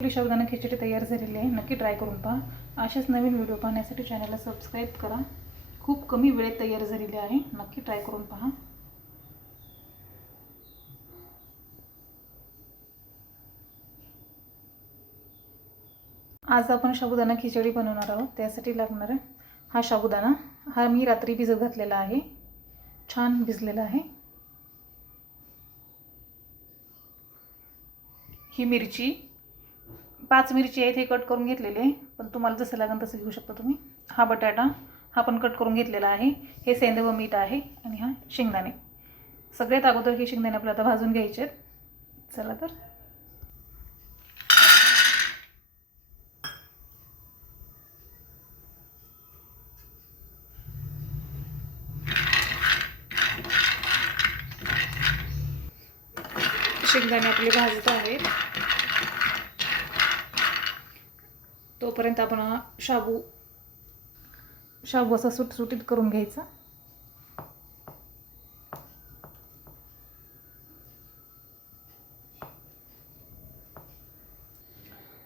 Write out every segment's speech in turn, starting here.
आपली साबुदाणा खिचडी तयार झालेली आहे. नक्की ट्राय करून पहा. अशाच नवीन व्हिडिओ पाहण्यासाठी चॅनलला सबस्क्राईब करा. खूप कमी वेळेत तयार झालेली आहे. नक्की ट्राय करून पहा. आज आपण साबुदाणा खिचडी बनवणार आहोत. त्यासाठी लागणार हा साबुदाणा हा मी रात्री भिजत घातलेला आहे. छान भिजलेला आहे. ही मिरची पाच मिरची आहेत हे कट करून घेतलेले पण तुम्हाला जसं लागेल तसं घेऊ शकता तुम्ही. हा बटाटा हा पण कट करून घेतलेला आहे. हे सेंदव मीठ आहे आणि हा शेंगदाणे. सगळ्यात अगोदर हे शेंगदाणे आपल्याला आता भाजून घ्यायचे आहेत. चला तर. शेंगदाणे आपले भाजत आहेत. तोपर्यंत आपण हा शाबू शाबू असा सुटसुटीत करून घ्यायचा.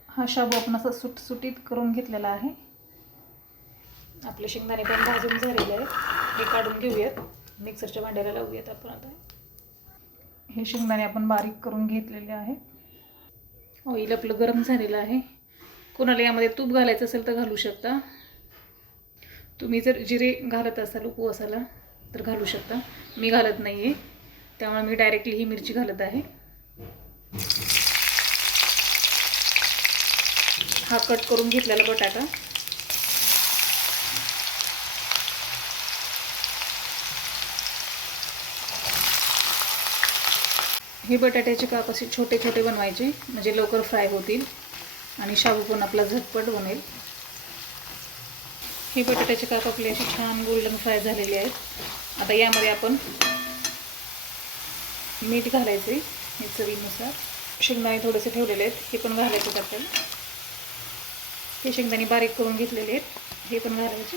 हा शाबू आपण असा सुटसुटीत करून घेतलेला आहे. आपले शेंगदाणे पण भाजून झालेले आहेत. हे काढून घेऊयात. मिक्सरच्या भांड्याला लावूयात आपण आता. हे शेंगदाणे आपण बारीक करून घेतलेले आहे ऑइल आपलं गरम झालेलं आहे. कोणाला यामध्ये तूप घालायचं असेल तर घालू शकता. तुम्ही जर जिरे घालत असाल उपवासाला तर घालू शकता. मी घालत नाही आहे त्यामुळे मी डायरेक्टली ही मिरची घालत आहे. हा कट करून घेतलेला बटाटा. हे बटाट्याचे काप असे छोटे छोटे बनवायचे म्हणजे लवकर फ्राय होतील. आणि शाबू पण आपला झटपट बनेल. हे बटाट्याचे काप आपले असे छान गोल्डन फ्राय झालेले आहेत. आता यामध्ये आपण मीठ घालायचे हे चवीनुसार शेंगदाणे थोडेसे ठेवलेले आहेत हे पण घालायचे आपण. हे शेंगदाणे बारीक करून घेतलेले आहेत हे पण घालायचे.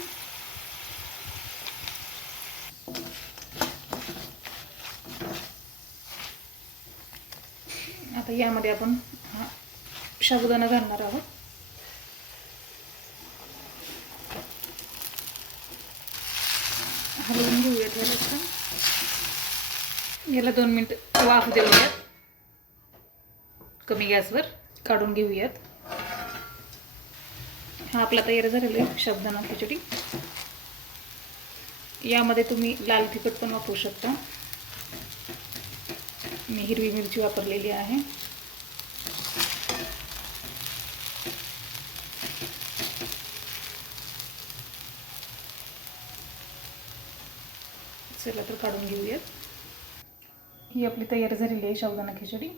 आता यामध्ये आपण साबुदाणा घालणार आहोत. हलवून घेऊयात याला छान याला दोन मिनिट वाफ देऊयात. कमी गॅसवर काढून घेऊयात. हा आपला तयार झालेला आहे साबुदाणा खिचडी. यामध्ये तुम्ही लाल तिखट पण वापरू शकता. मी हिरवी मिरची वापरलेली आहे. चला तर काढून घेऊयात. ही आपली तयार झालेली आहे शावदाना खिचडी.